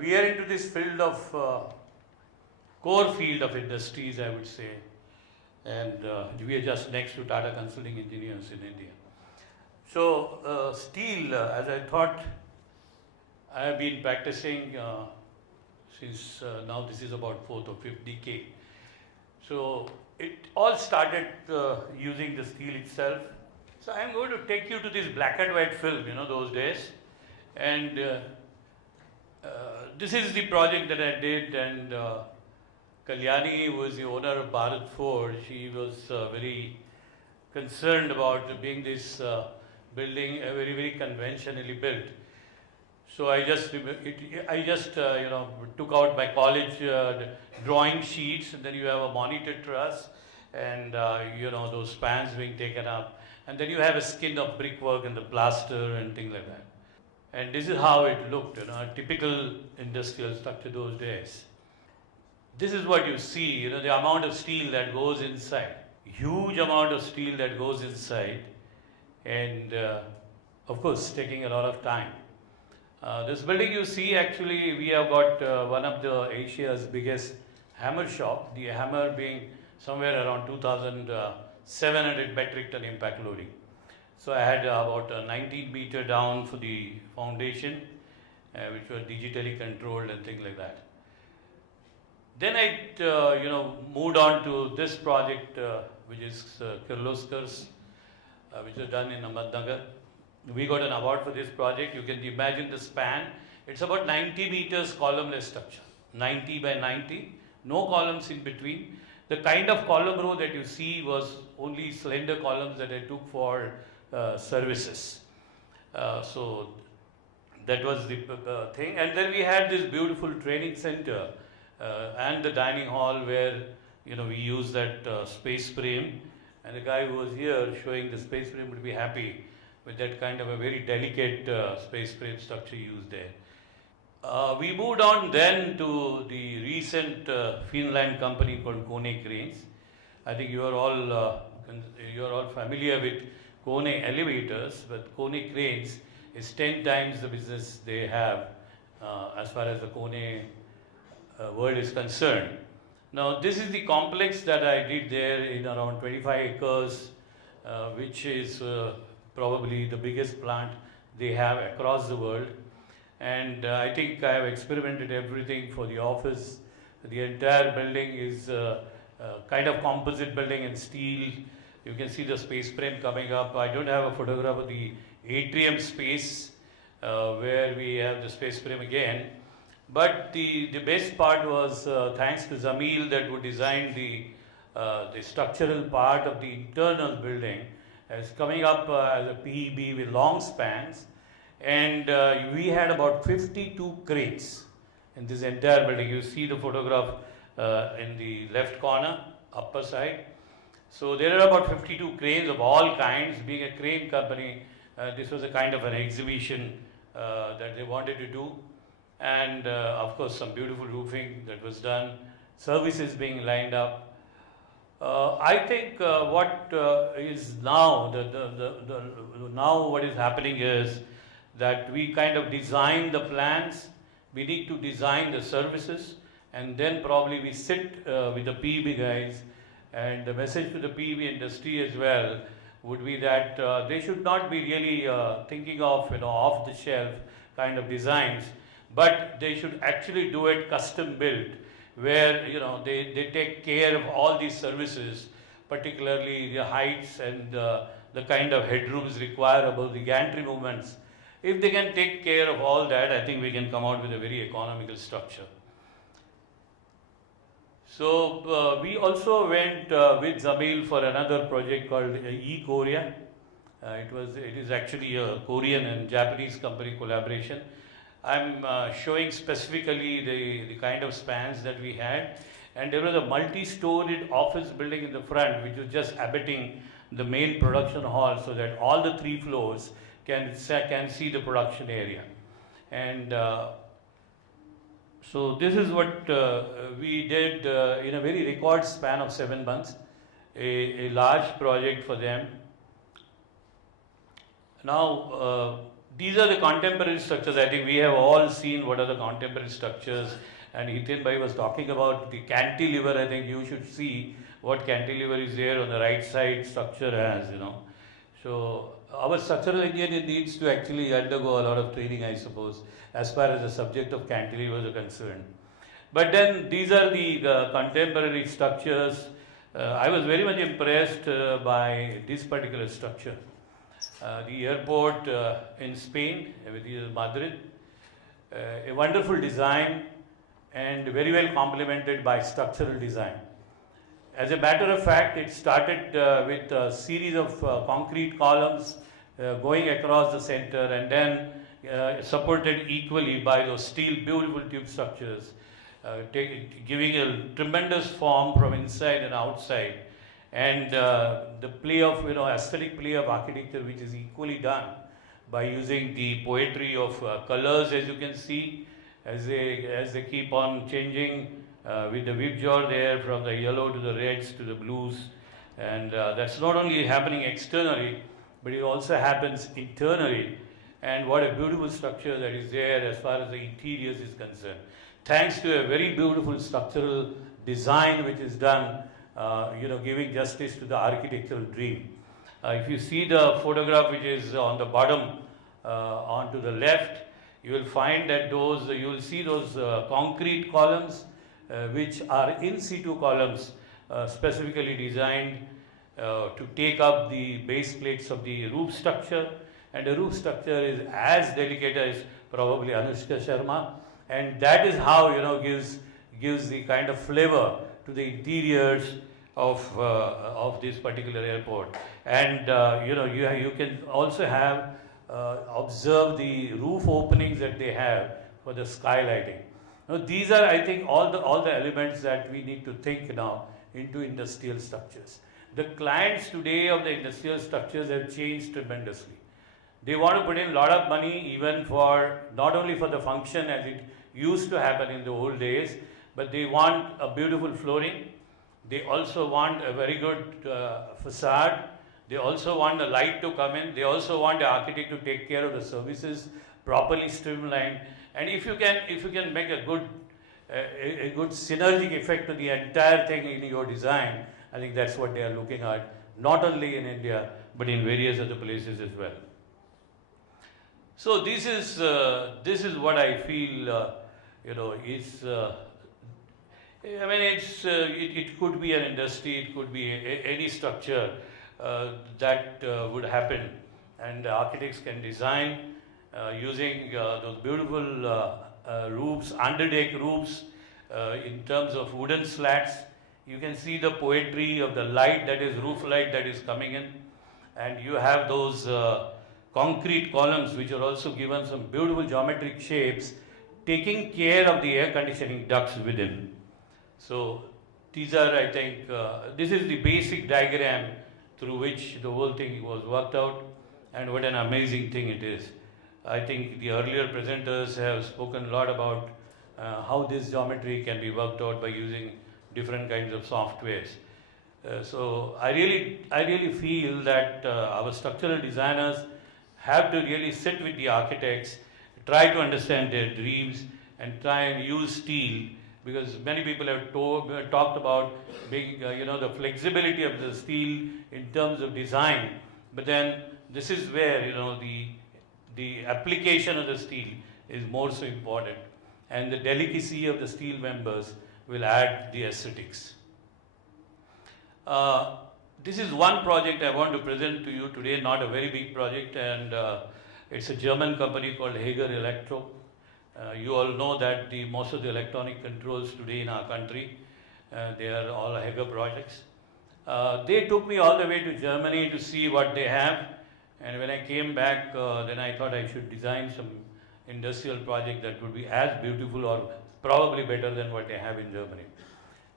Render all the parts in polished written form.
We are into this field of core field of industries, I would say, and we are just next to Tata Consulting Engineers in India. So steel, as I thought, I have been practicing since now this is about fourth or fifth decade. So it all started using the steel itself. So I'm going to take you to this black and white film, those days. And this is the project that I did, and Kalyani, who was the owner of Bharat Forge, she was very concerned about being this building very, very conventionally built. So I just took out my college drawing sheets, and then you have a monitor truss, and those spans being taken up, and then you have a skin of brickwork and the plaster and things like that. And this is how it looked, a typical industrial structure those days. This is what you see, the amount of steel that goes inside. Huge amount of steel that goes inside, and of course taking a lot of time. This building you see, actually we have got one of the Asia's biggest hammer shop, the hammer being somewhere around 2,700 metric ton impact loading. So I had about 19 meter down for the foundation, which were digitally controlled and things like that. Then I moved on to this project, which is Kirloskar's, which was done in Ahmednagar. We got an award for this project. You can imagine the span. It's about 90 meters columnless structure, 90 by 90, no columns in between. The kind of column row that you see was only slender columns that I took for services. So that was the thing. And then we had this beautiful training center and the dining hall where we use that space frame. And the guy who was here showing the space frame would be happy with that kind of a very delicate space frame structure used there. We moved on then to the recent Finland company called Kone Cranes. I think you are all familiar with Kone elevators, but Kone Cranes is 10 times the business they have as far as the Kone world is concerned. Now this is the complex that I did there in around 25 acres, which is probably the biggest plant they have across the world. And I think I have experimented everything for the office. The entire building is kind of composite building in steel. You can see the space frame coming up. I don't have a photograph of the atrium space where we have the space frame again. But the best part was thanks to Zamil that would design the structural part of the internal building as coming up as a PEB with long spans, and we had about 52 cranes in this entire building. You see the photograph in the left corner, upper side. So there are about 52 cranes of all kinds. Being a crane company, this was a kind of an exhibition that they wanted to do, and of course some beautiful roofing that was done, services being lined up. I think what is now, now what is happening is that we kind of design the plans, we need to design the services, and then probably we sit with the PEB guys, and the message to the PEB industry as well would be that they should not be really thinking of off the shelf kind of designs, but they should actually do it custom built, where they take care of all these services, particularly the heights and the kind of headrooms requireable, the gantry movements. If they can take care of all that, I think we can come out with a very economical structure. So we also went with Zamil for another project called E-Korea. It is actually a Korean and Japanese company collaboration. I'm showing specifically the kind of spans that we had, and there was a multi-storied office building in the front which was just abetting the main production hall so that all the 3 floors can see the production area. And so this is what we did in a very record span of 7 months, a large project for them. Now These are the contemporary structures. I think we have all seen what are the contemporary structures. And Hiten Bhai was talking about the cantilever. I think you should see what cantilever is there on the right side structure has, you know. So our structural engineer needs to actually undergo a lot of training, I suppose, as far as the subject of cantilevers are concerned. But then these are the contemporary structures. I was very much impressed by this particular structure. The airport in Spain, which is Madrid, a wonderful design and very well complemented by structural design. As a matter of fact, it started with a series of concrete columns going across the center and then supported equally by those steel beautiful tube structures, giving a tremendous form from inside and outside. And the play of, aesthetic play of architecture, which is equally done by using the poetry of colors, as you can see, as they keep on changing with the whip jaw there from the yellow to the reds to the blues. And that's not only happening externally, but it also happens internally. And what a beautiful structure that is there as far as the interiors is concerned. Thanks to a very beautiful structural design which is done, giving justice to the architectural dream. If you see the photograph which is on the bottom, onto the left, you will find that you will see those concrete columns which are in situ columns specifically designed to take up the base plates of the roof structure. And the roof structure is as delicate as probably Anushka Sharma, and that is how gives the kind of flavor to the interiors of this particular airport. And you can also have observe the roof openings that they have for the skylighting. Now, these are, I think, all the elements that we need to think now into industrial structures. The clients today of the industrial structures have changed tremendously. They want to put in a lot of money even for, not only for the function as it used to happen in the old days, but they want a beautiful flooring. They also want a very good facade. They also want the light to come in. They also want the architect to take care of the services properly streamlined. And if you can make a good synergic effect to the entire thing in your design, I think that's what they are looking at, not only in India, but in various other places as well. So this is what I feel, is. It could be an industry, it could be any structure that would happen, and architects can design using those beautiful roofs, underdeck roofs, in terms of wooden slats. You can see the poetry of the light, that is roof light, that is coming in, and you have those concrete columns which are also given some beautiful geometric shapes, taking care of the air conditioning ducts within. So these are, I think, this is the basic diagram through which the whole thing was worked out, and what an amazing thing it is. I think the earlier presenters have spoken a lot about how this geometry can be worked out by using different kinds of softwares. So I really feel that our structural designers have to really sit with the architects, try to understand their dreams, and try and use steel, because many people have talked about being, the flexibility of the steel in terms of design. But then this is where, the application of the steel is more so important, and the delicacy of the steel members will add the aesthetics. This is one project I want to present to you today, not a very big project, and it's a German company called Hager Electro. You all know that most of the electronic controls today in our country, they are all Hager projects. They took me all the way to Germany to see what they have, and when I came back, then I thought I should design some industrial project that would be as beautiful or probably better than what they have in Germany.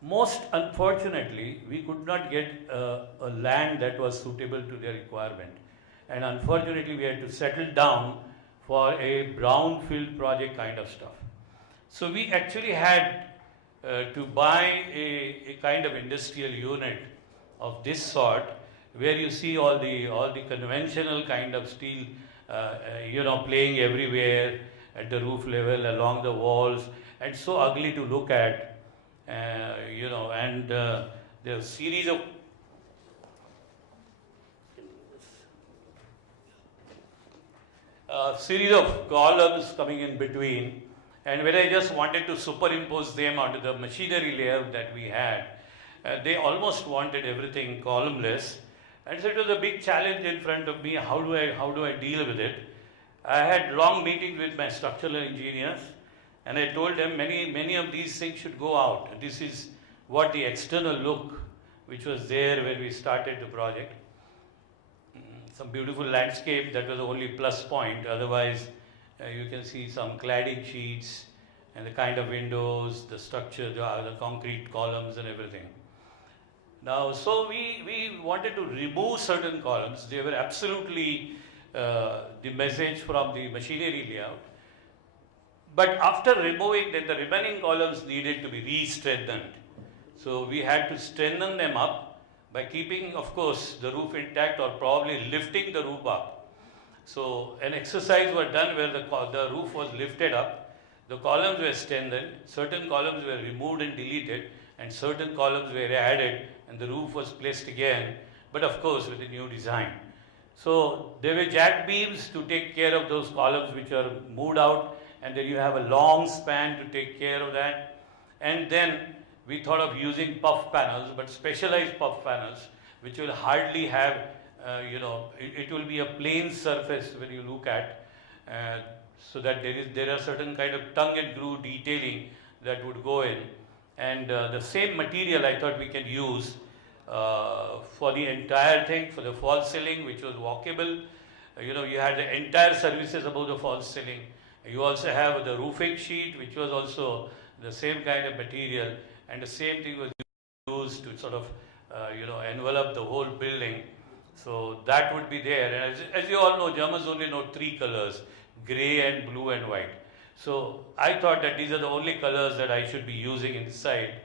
Most unfortunately, we could not get a land that was suitable to their requirement, and unfortunately we had to settle down for a brownfield project kind of stuff. So we actually had to buy a kind of industrial unit of this sort, where you see all the conventional kind of steel playing everywhere at the roof level, along the walls, and so ugly to look at. And there are series of columns coming in between, and when I just wanted to superimpose them onto the machinery layout that we had, they almost wanted everything columnless, and so it was a big challenge in front of me. How do I deal with it? I had long meetings with my structural engineers, and I told them many of these things should go out. This is what the external look which was there when we started the project. Some beautiful landscape, that was the only plus point. Otherwise, you can see some cladding sheets and the kind of windows, the structure, the concrete columns and everything. Now, so we wanted to remove certain columns. They were absolutely the message from the machinery layout. But after removing them, the remaining columns needed to be re-strengthened. So we had to strengthen them up by keeping, of course, the roof intact or probably lifting the roof up. So an exercise was done where the roof was lifted up, the columns were strengthened, certain columns were removed and deleted, and certain columns were added, and the roof was placed again, but of course with a new design. So there were jack beams to take care of those columns which are moved out, and then you have a long span to take care of that. And then we thought of using puff panels, but specialized puff panels, which will hardly have, it will be a plain surface when you look at, so that there are certain kind of tongue and groove detailing that would go in. And the same material I thought we can use for the entire thing, for the false ceiling, which was walkable. You had the entire services above the false ceiling. You also have the roofing sheet, which was also the same kind of material, and the same thing was used to sort of, envelop the whole building. So that would be there. And as you all know, Germans only know three colors: grey and blue and white. So I thought that these are the only colors that I should be using inside.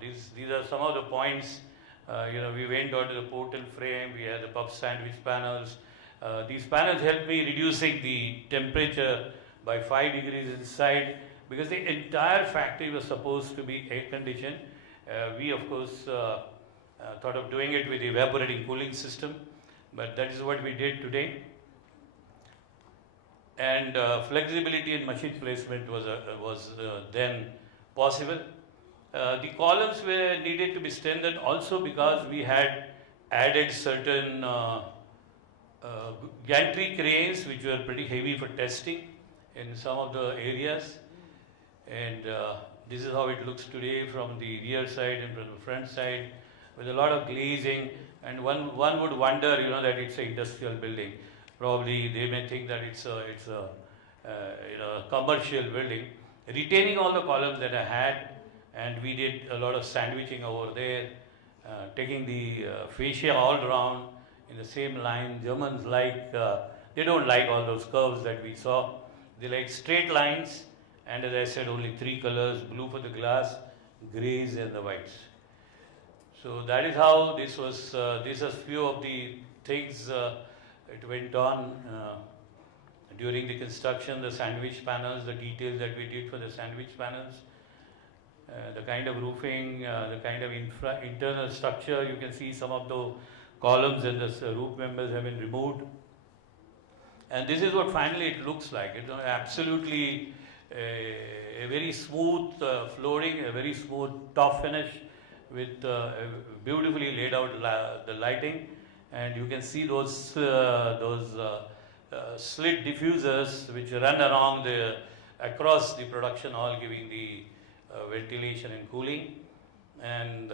These are some of the points. We went on to the portal frame. We had the puff sandwich panels. These panels helped me reducing the temperature by 5 degrees inside, because the entire factory was supposed to be air conditioned. We of course thought of doing it with evaporating cooling system, but that is what we did today. And flexibility in machine placement was then possible. The columns were needed to be strengthened also because we had added certain gantry cranes which were pretty heavy for testing in some of the areas. And this is how it looks today from the rear side and from the front side, with a lot of glazing. And one would wonder, that it's an industrial building. Probably they may think that it's a commercial building. Retaining all the columns that I had, and we did a lot of sandwiching over there, taking the fascia all around in the same line. Germans they don't like all those curves that we saw. They like straight lines, and as I said, only three colors: blue for the glass, greys and the whites. So that is how this was. This is few of the things it went on during the construction. The sandwich panels, the details that we did for the sandwich panels, the kind of roofing, the kind of internal structure. You can see some of the columns and the roof members have been removed. And this is what finally it looks like. It's absolutely a very smooth flooring, a very smooth top finish with beautifully laid out the lighting. And you can see those slit diffusers which run along across the production hall, giving the ventilation and cooling. And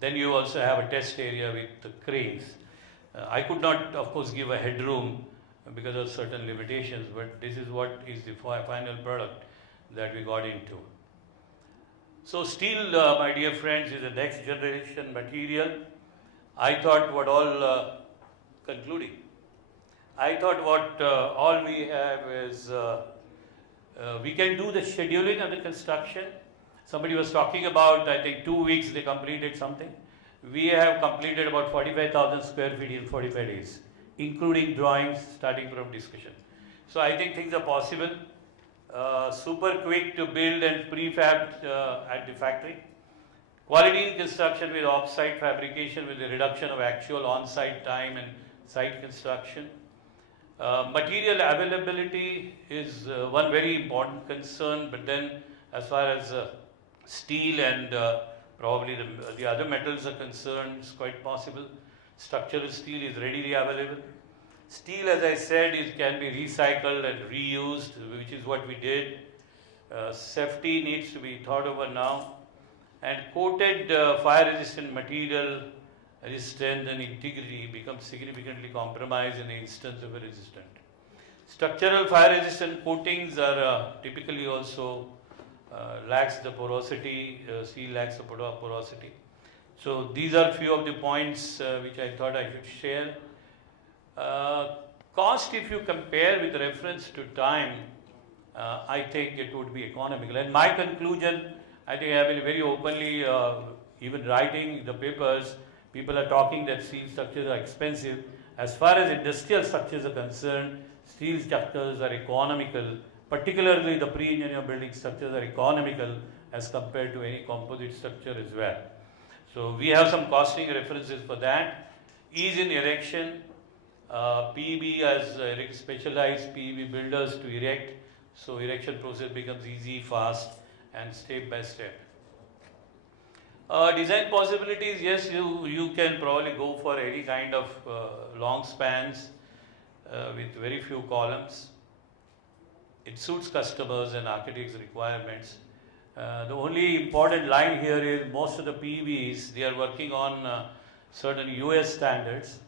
then you also have a test area with the cranes. I could not, of course, give a headroom because of certain limitations, but this is what is the final product that we got into. So steel, my dear friends, is the next generation material. I thought concluding, I thought what all we have is, we can do the scheduling of the construction. Somebody was talking about, I think 2 weeks they completed something. We have completed about 45,000 square feet in 45 days. including drawings, starting from discussion. So I think things are possible. Super quick to build and prefab at the factory. Quality in construction with off-site fabrication with a reduction of actual on-site time and site construction. Material availability is one very important concern, but then as far as steel and probably the other metals are concerned, it's quite possible. Structural steel is readily available. Steel, as I said, can be recycled and reused, which is what we did. Safety needs to be thought over now. And coated fire-resistant material, strength and integrity becomes significantly compromised in the instance of a resistant. Structural fire-resistant coatings are typically also lacks the porosity, steel lacks the porosity. So these are few of the points which I thought I should share. Cost, if you compare with reference to time, I think it would be economical. And my conclusion, I think I have been very openly, even writing the papers, people are talking that steel structures are expensive. As far as industrial structures are concerned, steel structures are economical, particularly the pre-engineered building structures are economical as compared to any composite structure as well. So we have some costing references for that. Ease in erection, PEB has specialized PEB builders to erect, so erection process becomes easy, fast and step by step. Design possibilities, yes, you can probably go for any kind of long spans with very few columns. It suits customers and architects' requirements. The only important line here is most of the PEBs, they are working on certain US standards,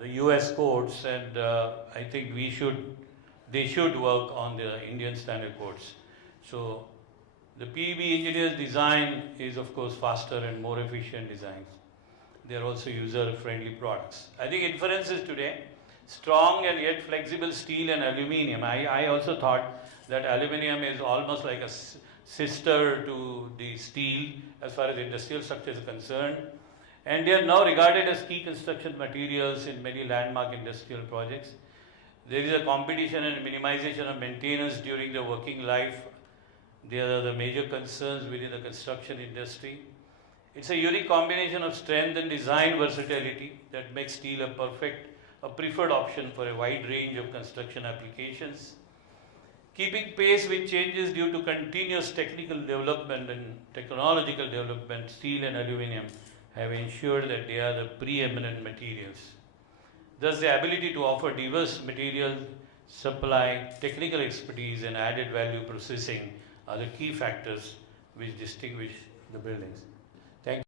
the US codes, and I think they should work on the Indian standard codes. So the PEB engineer's design is of course faster and more efficient designs. They are also user-friendly products. I think inferences today, strong and yet flexible steel and aluminium. I also thought that aluminium is almost like a sister to the steel as far as industrial structures are concerned. And they are now regarded as key construction materials in many landmark industrial projects. There is a competition and minimization of maintenance during the working life. They are the major concerns within the construction industry. It's a unique combination of strength and design versatility that makes steel a preferred option for a wide range of construction applications. Keeping pace with changes due to continuous technical development and technological development, steel and aluminium have ensured that they are the preeminent materials. Thus, the ability to offer diverse material supply, technical expertise, and added value processing are the key factors which distinguish the buildings.